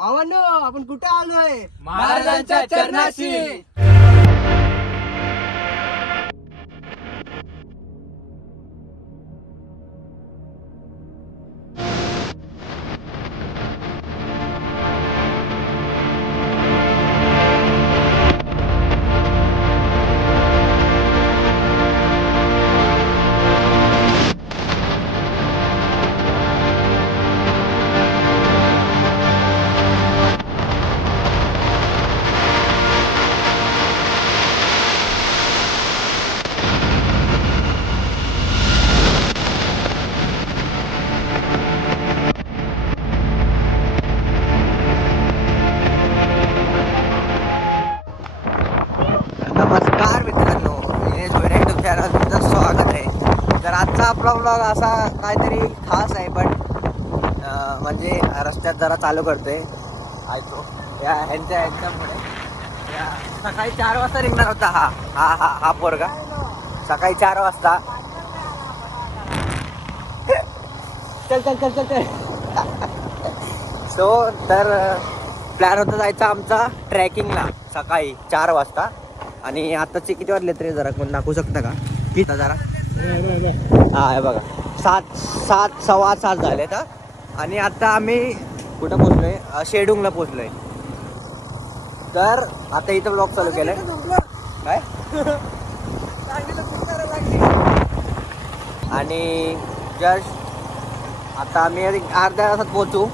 भावांनो आपण कुठे आलोय? महाराजांच्या चरणाशी. नमस्कार मित्रांनो, तुमचं स्वागत आहे. तर आजचा आपला ब्लॉग असा काहीतरी खास आहे, पण म्हणजे रस्त्यात जरा चालू करतोय ऐकतो या ह्यांच्या एक्झाममुळे. सकाळी 4 वाजता निघणार होता हा पोरगा. सकाळी 4 वाजता. चल चल चल चल चल. सो तर प्लॅन होता जायचा आमचा ट्रॅकिंगला सकाळी 4 वाजता. आणि आताचे किती वाजले तरी जरा कोण दाखवू शकता का किती जरा? हा हे बघा 7 सव्वा 7 झाले तर. आणि आता आम्ही कुठं पोचलोय? शेडूंगला पोचलोय. तर आता इथं ब्लॉग चालू केलंय काय. आणि जस्ट आता आम्ही अर्ध्या तासात पोहोचू.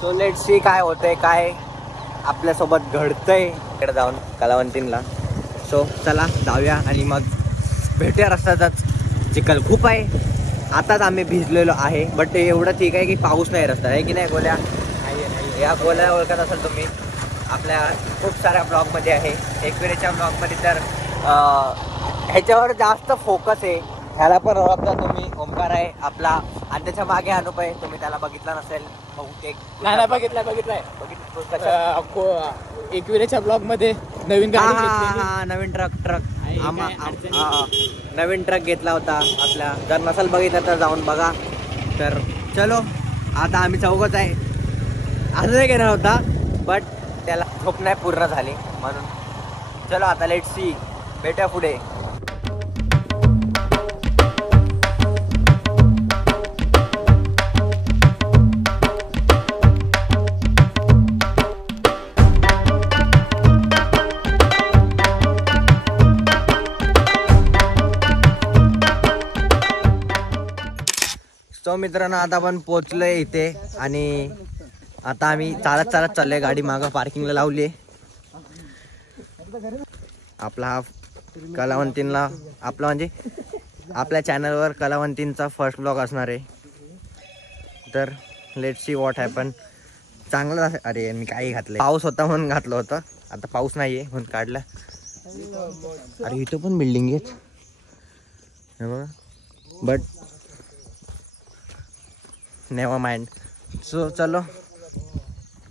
सो लेट्स सी काय होतंय, काय आपल्यासोबत घडतंय इकडे जाऊन कलावंतींना. सो चला जाऊया आणि मग भेटूया. रस्त्यातच चिखल खूप आहे. आताच आम्ही भिजलेलो आहे, बट एवढं ठीक आहे की पाऊस नाही रस्ता आहे की नाही. गोल्या या गोल्या ओळखत असाल तुम्ही, आपल्या खूप साऱ्या ब्लॉगमध्ये आहे. एकविरेच्या ब्लॉगमध्ये तर ह्याच्यावर जास्त फोकस आहे. ह्याला पण ओळखता तुम्ही, ओमकार आहे आपला. आणि त्याच्या मागे अनुप आहे. तुम्ही त्याला बघितला नसेल बहुतेक. नाही बघितलाय. एकविरेच्या ब्लॉग मध्ये नवीन नवीन ट्रक नवीन ट्रक घेतला होता आपल्या. जर नसेल बघितलं तर जाऊन बघा. तर चलो आता आम्ही चौघच आहे. अजून एक येणार होता बट त्याला झोप नाही पूर्ण झाली म्हणून. चलो आता लेट्स सी, भेटूया पुढे. तो मित्रांनो आता आपण पोचलोय इथे. आणि आता आम्ही चालत चाललोय. गाडी मागं पार्किंगला लावली. आपला हा कलावंतींना आपला म्हणजे आपल्या चॅनलवर कलावंतींचा फर्स्ट ब्लॉग असणार आहे. तर लेट्स सी व्हॉट हॅपन. चांगलं. अरे मी काही घातलं, पाऊस होता म्हणून घातलं होतं. आता पाऊस नाहीये म्हणून काढलं. अरे इथं पण बिल्डिंग आहेत हे बघा, बट नेव्हर माइंड. सो चलो,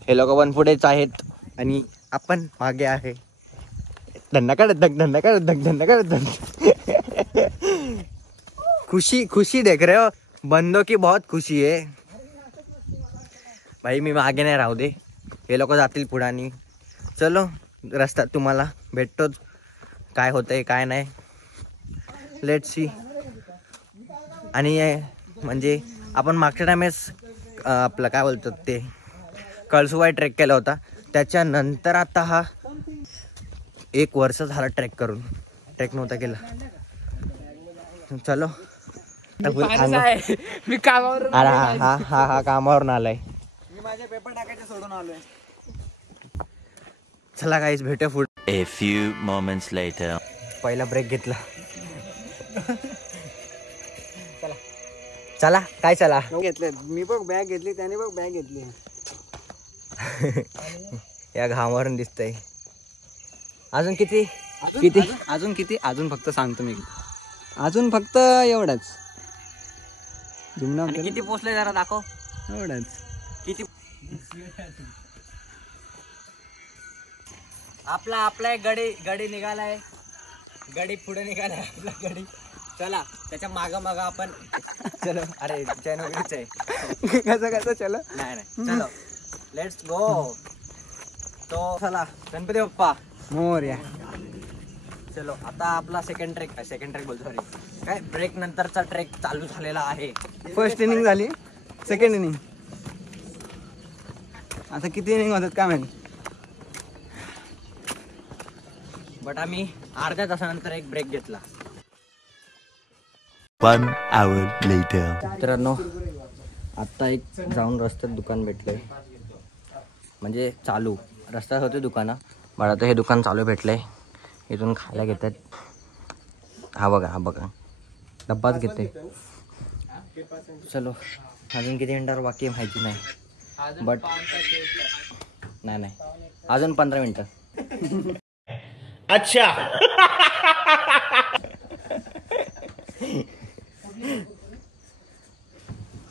हे लोक पण पुढेच आहेत आणि आपण मागे आहे. धंदा काढत खुशी देख रहे हो. बंदो की बहुत खुशी है भाई. मी मागे नाही राहू दे. हे लोक जातील पुढे. आणि चलो रस्त्यात तुम्हाला भेटतोच काय होतंय काय नाही. Let's see. आणि म्हणजे आपण मागच्या टायमेस आपलं काय बोलतात ते कळसुबाई ट्रेक केला होता. त्याच्यानंतर आता हा 1 वर्ष झाला ट्रेक करून. ट्रेक नव्हता केला. चलो मी कामावर. अरे हा कामावरून आलाय. मी माझे पेपर टाकायचे सोडून आलोय. चला गाईज भेटू पुढे. A few moments later. पहिला ब्रेक घेतला. चला काय चला घेतले. मी बघ बॅग घेतली, त्याने बघ बॅग घेतली. या घामावरून दिसतंय. अजून किती अजून फक्त सांगतो मी. अजून फक्त एवढंच. किती पोचले जरा दाखव. एवढंच. किती आपला एक गडी निघालाय. गडी पुढे निघालाय आपला गडी. चला त्याच्या माग आपण चलो. अरे चैन वगैरेच आहे. कसं चलो. नाही चलो. Let's go. तो चला गणपती बाप्पा मोरया. चलो आता आपला सेकंड ट्रेक बोलतो सॉरी काय ब्रेक नंतरचा ट्रेक चालू झालेला आहे. फर्स्ट इनिंग झाली, सेकंड इनिंग. आता किती इनिंग होतात काय माहिती. बट आम्ही अर्ध्या तासानंतर एक ब्रेक घेतला. 1 hour later. मित्रांनो आत्ता एक जाऊन रस्त्यात दुकान भेटलंय, म्हणजे चालू रस्त्यात होते दुकानं, बट आता हे दुकान चालू भेटलंय. इथून खायला घेतात. हा बघा डब्बाच घेते. चलो अजून किती मिनिटावर बाकी माहिती नाही, बट नाही अजून 15 मिनिटं. अच्छा.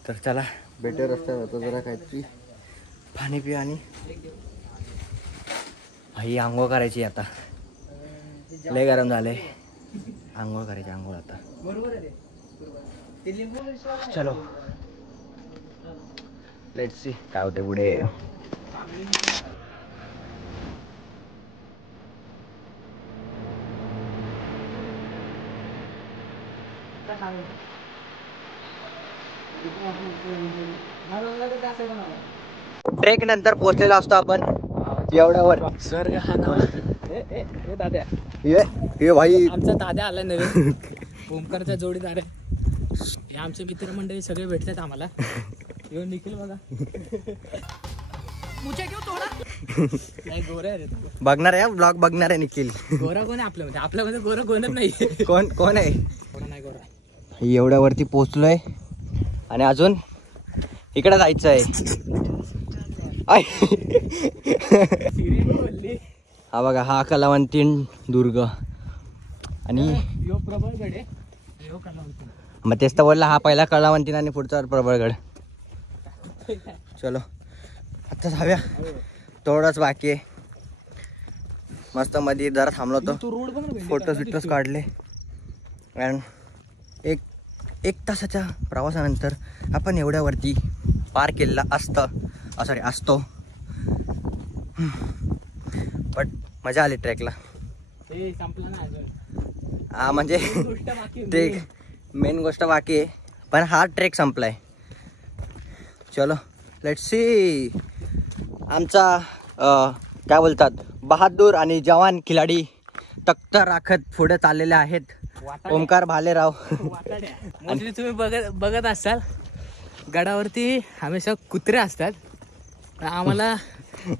तर चला भेटू रस्त्यात होतो, जरा काहीतरी पाणी पिऊ आणि भाई आंघोळ करायची. आता लय गरम झालंय, आंघोळ करायची आता. चलो लेट्स सी काय होते पुढे. ट्रेक नंतर पोहोचलेलो असतो आपण एवढ्यावर. स्वर्ग हा नाव. दाद्या, ये भाई आमचा दाद्या आला नवीन. ओमकारचा जोडीदार आहे. हे आमचे मित्रमंडळी सगळे भेटलेत आम्हाला. येऊन निखिल बघा. नाही गोरा आहे रे तो. बघणार आहे ब्लॉग बघणार आहे निखिल. गोरा कोण आहे आपल्यामध्ये? आपल्यामध्ये गोरा कोणच नाही. कोण आहे? कोणा नाही गोरा. एवढ्या वरती पोहोचलोय आणि अजून इकडे जायचं आहे. हा बघा हा कलावंतीण दुर्ग आणि यो प्रबळगड आहे. यो कलावंतीण. मग तेच तर बोलला, हा पहिला कलावंतीण आणि पुढचा प्रबळगड. चलो आता जाऊया, थोडंच बाकी आहे. मस्त मध्ये जरा थांबलो होतो, फोटोज बिटोज काढले. अँड एक तासाच्या प्रवासानंतर आपण एवढ्यावरती पार केलेला असतो. बट मजा आली ट्रेकला. हा म्हणजे ते मेन गोष्ट बाकी आहे, पण हा ट्रेक संपलाय. चलो लेट्स सी. आमचा काय बोलतात बहादूर आणि जवान खिलाडी तख्त राखत पुढे चाललेले आहेत. ओमकार भालेराव. मोस्टली तुम्ही बघत असाल गडावरती हमेशा कुत्रे असतात. आम्हाला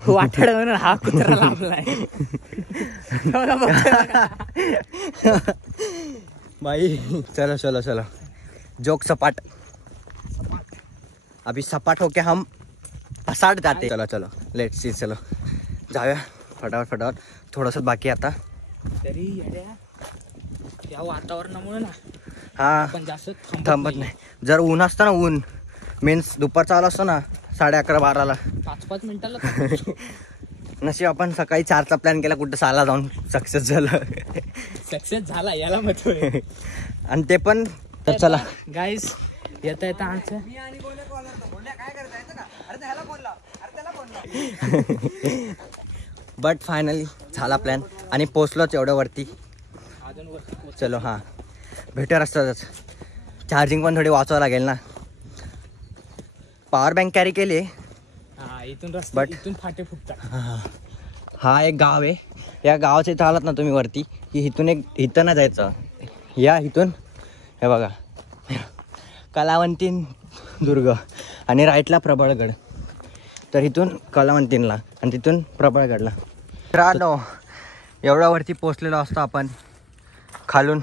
वाटाड म्हणून हा कुत्रा लाभलाय. भाई चलो जोक सपाट. अभी सपाट होके हम पसाट जाते. चलो लेट्स सी. चलो जाऊया फटाफट. थोडंसं बाकी आता. तरी या वातावरणामुळे ना हा आपण जास्त थांबत नाही. जर ऊन असतं ना, ऊन मीन्स दुपारचा आला असतो ना 11:30-12ला, 5-5 मिनिटाला नशीब आपण सकाळी 4चा प्लॅन केला, कुठं 6ला जाऊन सक्सेस झाला याला महत्व आहे. आणि ते पण. तर चला गाईस येता आमचं बट फायनली झाला प्लॅन आणि पोचलोच एवढ्यावरती. चलो हां भेटूया रस्त्यातच. चार्जिंग पण थोडी वाचवावं लागेल ना. पॉवर बँक कॅरी केली आहे. इथून But- इथून फाटे फुटतात. हा एक गाव आहे. या गावाच्या इथं आलात ना तुम्ही वरती की इथं नाही जायचं. या इथून हे बघा कलावंतीण दुर्ग आणि राईटला प्रबळगड. तर इथून कलावंतीणला आणि तिथून प्रबळगडला. मित्रांनो एवढ्यावरती पोचलेलो असतो आपण खालून.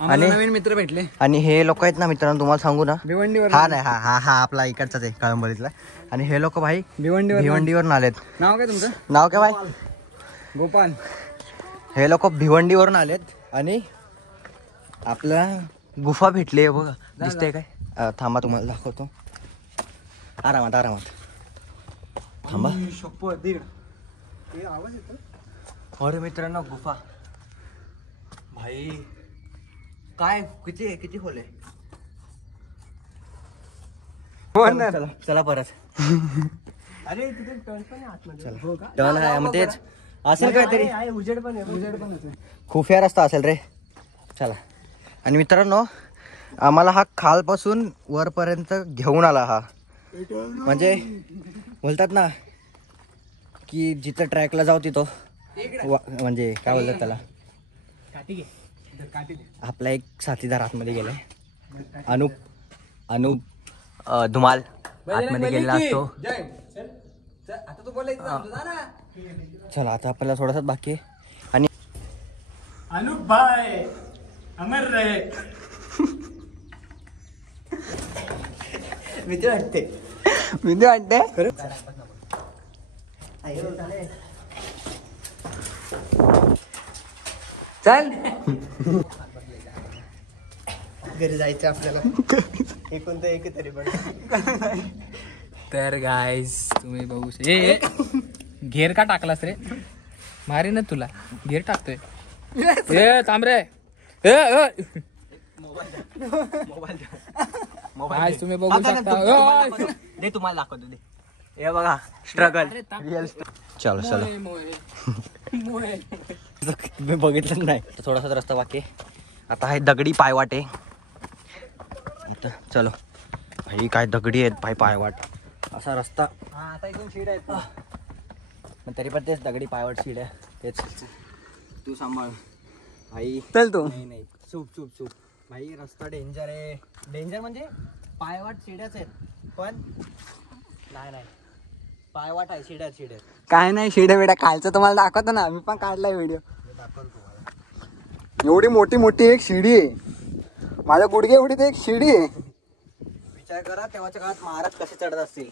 आणि नवीन मित्र भेटले. आणि हे लोक आहेत ना मित्रांनो, तुम्हाला सांगू ना, भिवंडीवर. हा नाही हा आपला इकडचाच आहे कळंबोलीतला. आणि हे लोक भाई भिवंडीवरून आलेत. नाव काय तुमचं? नाव काय भाई? गोपाल. हे लोक भिवंडीवरून आलेत आणि आपला गुफा भेटली आहे बघा. दिसते काय? थांबा तुम्हाला दाखवतो. आरामात थांबा. अरे मित्रांनो गुफा भाई काय किती खोल आहे. चला चला परत. अरे तिथे टर्न पण आहे आतमध्ये. हो का? टर्न आहे मग तेच असेल काहीतरी. आहे उजेड पण आहे. खुफिया रस्ता असेल रे. चला. आणि मित्रांनो आम्हाला हा खालपासून वरपर्यंत घेऊन आला हा. म्हणजे बोलतात ना की जिथं ट्रॅकला जाऊ तिथं म्हणजे काय बोलतात त्याला. आपला एक साथीदार आतमध्ये गेलाय. अनूप धुमाल आतमध्ये गेलेला असतो. चला आता आपल्याला थोडासा बाकी आहे. आणि अनूप भाई अमर रे. भीती वाटते चल घरी जायचं आपल्याला. एकूण तर एक तरी पण. तर गाईस तुम्ही बघू घेर का टाकलास रे. मारी ना तुला. घेर टाकतोय. ए थांब रे. आज तुम्ही बघू शकता. दे तुम्हाला दाखवतो दे. हे बघा स्ट्रगल. चलो चलो. मी बघितलं नाही. थोडासा रस्ता बाकी आहे. आता आहे दगडी पायवाटे. चलो भाई काय दगडी आहेत भाई पायवाट. असा रस्ता. आता इथून शीड आहेत पण तरी पण तेच दगडी पायवाट शीड आहे. तेच तू सांभाळ भाई. चल तू. नाही चूप भाई रस्ता डेंजर आहे. डेंजर म्हणजे पायवाट शिड्याच आहेत पण नाही पायवाट आहे. शिड्या काय नाही शिड्या बिड्या खालचं तुम्हाला दाखवतो ना. मी पण काढलाय व्हिडिओ. एवढी मोठी एक शिडी आहे. माझ्या गुडघे एवढी तर एक शिडी आहे. विचार करा तेव्हाच्या काळात महाराज कसे चढत असतील.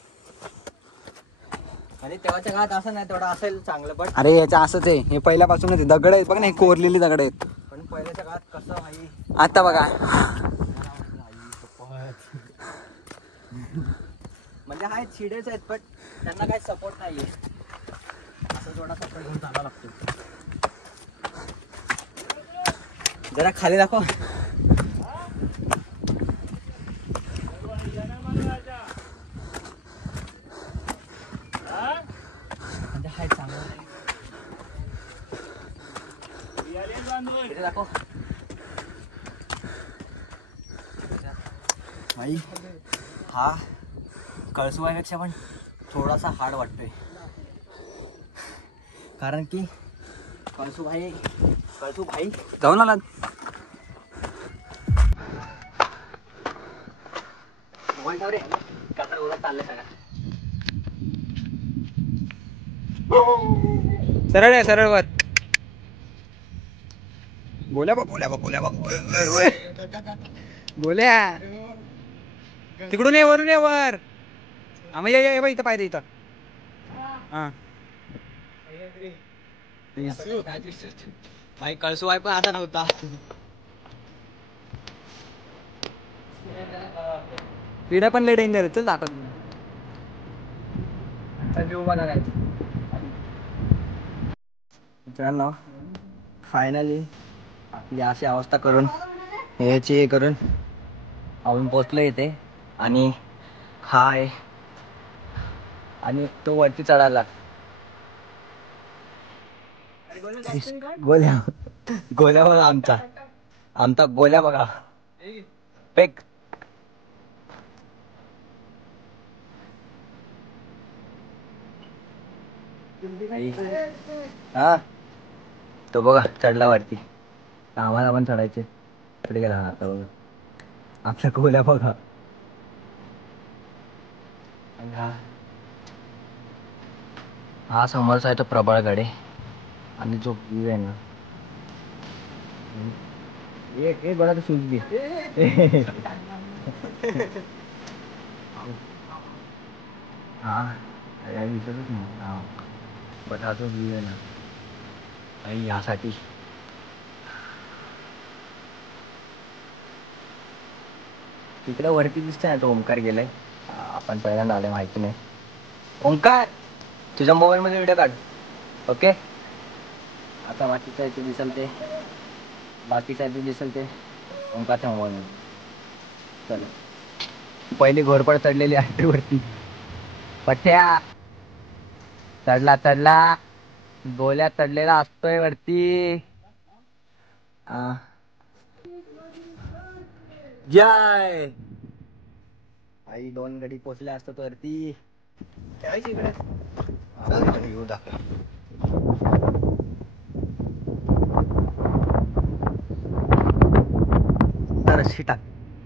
आणि तेव्हाच्या काळात असं नाही तेवढं असेल चांगलं पण. अरे याचं असंच आहे. हे पहिल्यापासूनच दगड आहेत बघ ना. हे कोरलेली दगड आहेत. पण पहिल्याच्या काळात कसं भाई. आता बघा म्हणजे आहेत शिडेच आहेत पण त्यांना काही सपोर्ट नाहीये. असं थोडा सपोर्ट घेऊन चालावं लागतो. जरा खाली दाखव. म्हणजे हाय चांगलं दाखव भाई. हा कळसुबाईपेक्षा पण थोडासा हार्ड वाटतोय. कारण की कळसुबाई जाऊन आला. मोबाईल ठेव रे. कचरा उडत चाललंय सगळं. सरळ आहे सरळ वर. बोल्या तिकडून ये वरून ये वर. आम्ही ये बाई इथं पाहिजे इथं. हा भाई कळसुबाई पण आता नव्हता. पिढ्या पण लय डेंजर आहे. चल दाखव. मित्रांनो फायनली आपली अशी अवस्था करून याची हे करून आपण पोचलो इथे. आणि हा आहे आणि तो वरती चढायला. गोल्या बघा आमचा गोल्या बघा. पेक हा तो बघा चढला वरती. आम्हाला पण चढायचे. तिकडे गेला आता बघा आपल्या गोल्या बघा. हा समोरचा आहे तो प्रबळगड आहे. आणि जो व्ह्यू आहे ना एक बघा तो शूज घे. हा दिसतच नाही. बघा जो व्ह्यू आहे ना आणि यासाठी तिकडे वरती दिसतंय ना तो ओंकार गेलाय. आपण पहिल्यांदा आले माहिती नाही. ओंकार तुझ्या मोबाईल मध्ये व्हिडिओ काढ. ओके. आता बाकीचा इथे दिसेल ते ओंकारच्या मोबाईल मध्ये. चल पहिली घोरपड चढलेली आहे वरती. पठ्या चढला गोल्या चढलेला असतोय वरती. जय आई 2 गडी पोचल्या असतात वरती. येऊ दाखव. रस्सी टाक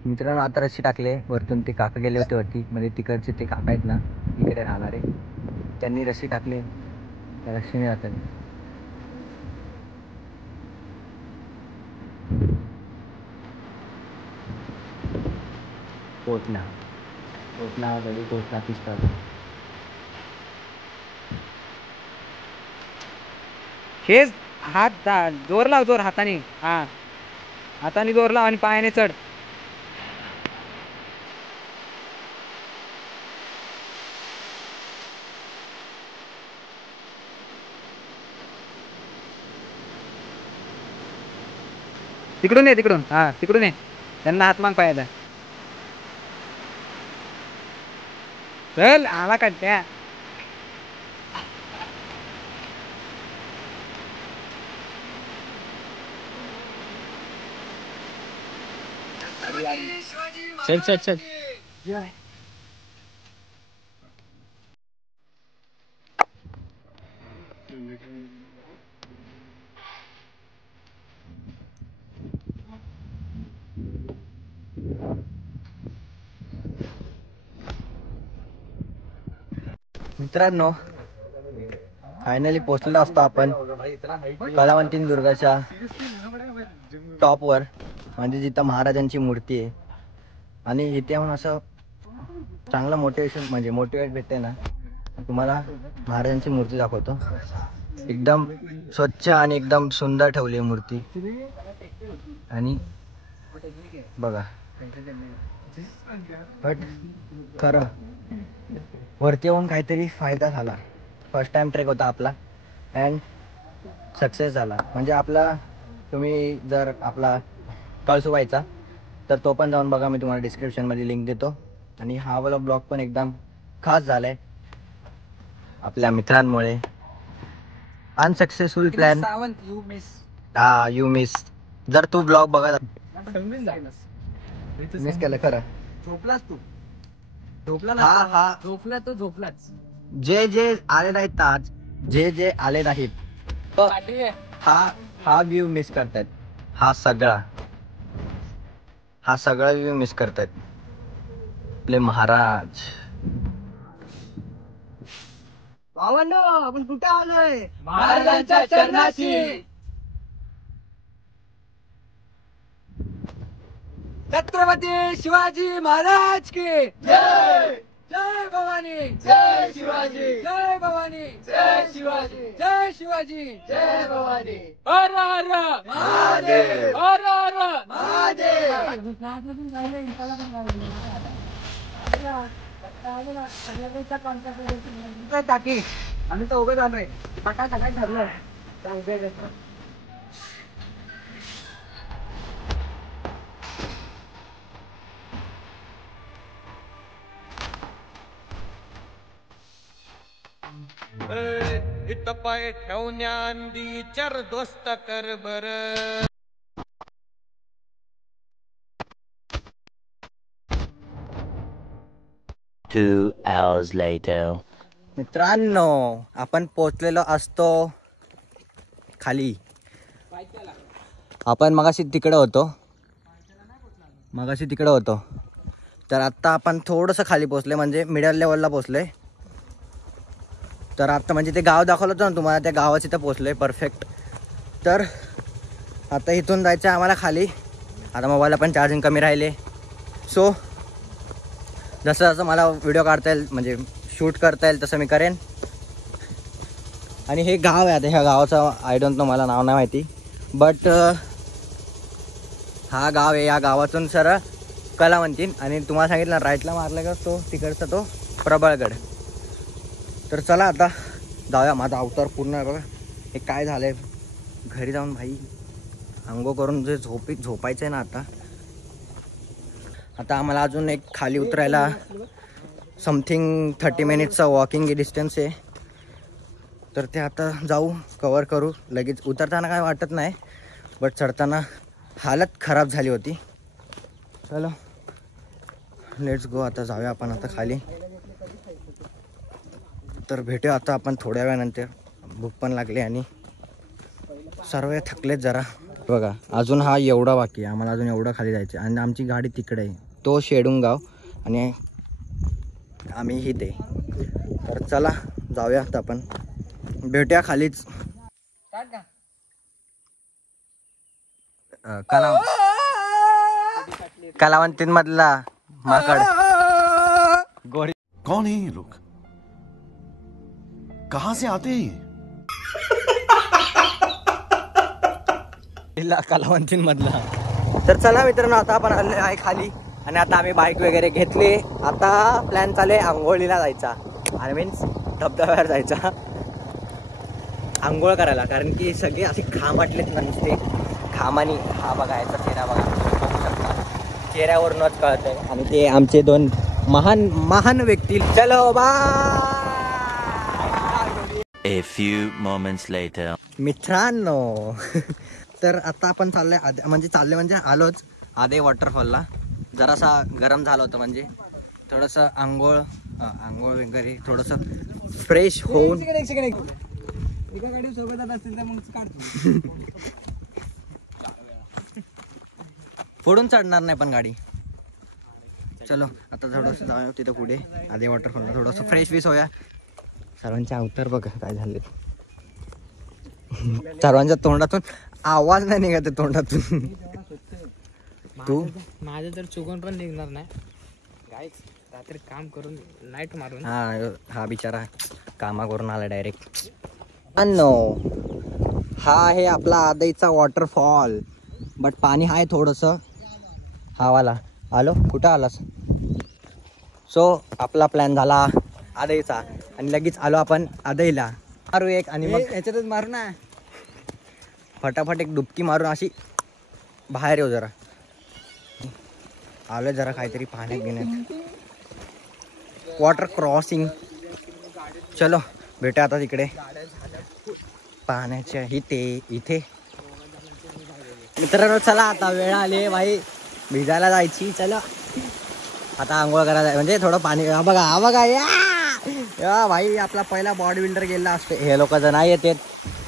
मित्रांनो, आता रस्सी टाकले वरतून. ते काका गेले होते वरती, म्हणजे तिकडचे ते काका आहेत ना इकडे राहणारे, त्यांनी रस्सी टाकले. त्या रस्सीने जातात. पोचना गडी पोचना पिस्ता. हेच हात जोर लाव, जोर हाताने. हा हाताने जोर लाव आणि पायाने चढ. तिकडून ये, तिकडून. हा तिकडून ये, त्यांना हात माग पायाचा. चल आला का त्या. चल. मित्रांनो, फायनली पोहोचलेलो असतो आपण कलावंतीन दुर्गाच्या टॉपवर, म्हणजे जिथं महाराजांची मूर्ती आहे. आणि इथे येऊन असं चांगलं मोटिवेट भेटते ना. तुम्हाला महाराजांची मूर्ती दाखवतो. एकदम स्वच्छ आणि एकदम सुंदर ठेवली आहे मूर्ती. आणि बघा, बट खरं वरती येऊन काहीतरी फायदा झाला. फर्स्ट टाइम ट्रेक होता आपला अँड सक्सेस झाला. म्हणजे आपला, तुम्ही जर आपला कळसुबाईचा तर तो पण जाऊन बघा, मी तुम्हाला डिस्क्रिप्शनमध्ये लिंक देतो. आणि हा वाला ब्लॉग पण एकदम खास झालाय आपल्या मित्रांमुळे. Unsuccessful plan. You miss. जर तू ब्लॉग बघा मिस केलं खरं. झोपलाच तू. झोपला तो झोपलाच. जे आले नाहीत आज, जे आले नाहीत, हा व्ह्यू मिस करतायत. हा सगळा व्ह्यू मिस करतायत आपले महाराज. भावांनो, आपण कुठे आलोय? महाराजांच्या चरणाशी. छत्रपती शिवाजी महाराज की जय. जय भवानी. जय शिवाजी. जय भवानी. जय शिवाजी. जय शिवाजी. जय भवानी. हर हर महादेव. हर हर महादेव. टाकी आम्ही तर उभे झालोय. सकाळी ठरलं. इथं पाय ठेवण्याआधी चर दोस्त कर बर. 2 hours later. मित्रांनो, आपण पोचलेलो असतो खाली. आपण मगाशी तिकडे होतो. तर आत्ता आपण थोडंसं खाली पोचले, म्हणजे मिडल लेवलला पोचले. तर आत्ता म्हणजे ते गाव दाखवलं होतं ना तुम्हाला, त्या गावाची तर पोचले परफेक्ट. तर आता इथून जायचं आहे आम्हाला खाली. आता मोबाईलला पण चार्जिंग कमी राहिले. सो जसं मला व्हिडिओ काढता येईल, म्हणजे शूट करता येईल तसं मी करेन. आणि हे गाव आहे, आता ह्या गावाचं आय डोंट नो, मला नाव नाही माहिती. बट हा गाव आहे. या गावातून सरळ कलावंतीन, आणि तुम्हाला सांगितलं राईटला मारलं का तो तिकडचा तो प्रबळगड. तर चला आता जाऊया. माझा अवतार पूर्ण आहे बघा. हे काय झालं आहे, घरी जाऊन भाई अंघोळ करून जे झोपायचं आहे ना, आता आम्हाला अजून एक खाली उतरायला समथिंग 30 मिनिट्सचा वॉकिंग डिस्टन्स आहे. तर ते आता जाऊ कवर करू. लगेच उतरताना काय वाटत नाही, बट चढताना हालत खराब झाली होती. चलो लेट्स गो. आता जाऊया आपण आता खाली. तर भेटूया आता आपण थोड्या वेळानंतर. भूक पण लागली आणि सर्व थकलेत जरा. बघा अजून हा एवढा बाकी आहे, आम्हाला अजून एवढं खाली जायचं आणि आमची गाडी तिकडे आहे, तो शेडुंगाव आणि आम्ही इथे. तर चला जाऊया आता आपण, भेटूया खालीच. कलावंतींमधला माकड गोरी. कौन है ये लोग, कहां से आते हैं? कलावंतींमधला. तर चला मित्रांनो, आता आपण आले आहे खाली आणि आता आम्ही बाईक वगैरे घेतली. आता प्लॅन चालू आहे आंघोळीला जायचा, आय मीन्स धबधब्यावर जायचा आंघोळ करायला. कारण की सगळे असे घाम वाटलेत ना नुसते घामानी. हा बघा याचा चेहरा बघा, बघू शकता चेहऱ्यावरूनच कळत आहे. आणि ते आमचे दोन महान व्यक्ती. चलो bye. A few moments later. मित्रांनो तर आता आपण चालले आलोच आधे वॉटरफॉलला. जरासा गरम झालं होतं, म्हणजे थोडंसं आंघोळ वगैरे थोडंसं फ्रेश होऊन. फोडून चढणार नाही पण गाडी. चलो आता थोडंसं जाऊया तिथं पुढे आधे वॉटरफॉलला, थोडंसं फ्रेश विश होया. सर्वांचे अवतार बघा काय झाले. सर्वांच्या तोंडातून आवाज नाही निघत तोंडातून. तू माझं तर चुकून पण निघणार नाही गाईच. रात्री काम करून नाईट मारून. हा बिचारा कामा करून आला डायरेक्ट. हा आहे आपला आदईचा वॉटरफॉल, बट पाणी आहे थोडंसं हावाला. आलो कुठं आलास. सो आपला प्लॅन झाला आदईचा आणि लगेच आलो आपण आदईला. मारू एक आणि मग ह्याच्यातच मारू ना, फटाफट एक डुबकी मारून अशी बाहेर येऊ. जरा आलो जरा काहीतरी पाण्यात घेण्यात, वॉटर क्रॉसिंग. चलो भेटा आता तिकडे पाण्याच्या इथे. मित्रांनो चला आता वेळ आली भाई भिजायला जायची. चला आता आंघोळ करायला, म्हणजे थोडं पाणी. हा बघा या भाई आपला पहिला बॉडी बिल्डर गेला असतो. हे लोक जण नाही येतात.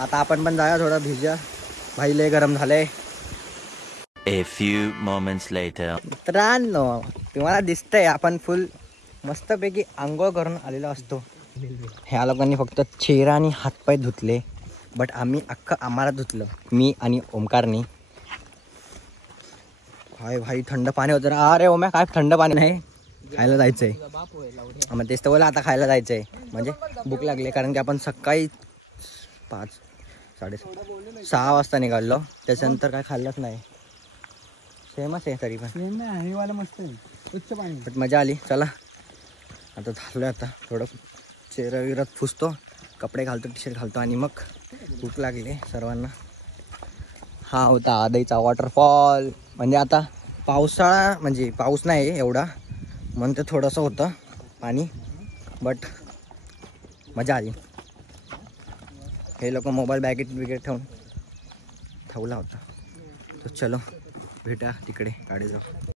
आता आपण पण जाऊया थोडं भिजा भाई, लय गरम झालंय. A few moments later. मित्रांनो तुम्हाला दिसतंय आपण फुल मस्तपैकी आंघोळ करून आलेलो असतो. ह्या लोकांनी फक्त चेहरा आणि हातपाय धुतले, बट आम्ही अख्खं आम्हाला धुतलं, मी आणि ओमकारनी. हाय भाई थंड पाणी होतं ना. अरे ओम्या काय थंड पाणी नाही, खायला जायचंय. मग तेच तर बोला आता खायला जायचंय, म्हणजे भूक लागली. कारण की आपण सकाळी 5-6 वाजता निघालो, त्याच्यानंतर काय खाल्लंच नाही. सेमच आहे तरी पण मस्त उच्च पाणी, बट मजा आली. चला आता झालोय, आता थोडं चेहरा विरात पुसतो, कपडे घालतो, टी शर्ट घालतो आणि मग भूक लागली सर्वांना. हा होता आदईचा वॉटरफॉल. म्हणजे आता पावसाळा, म्हणजे पाऊस नाही एवढा, म्हणून ते थोडंसं होतं पाणी, बट मजा आली. हे लोक मोबाईल बॅगेट बिगेट ठेवला होता. तर चलो भेटा तिकडे गाडी जाऊ.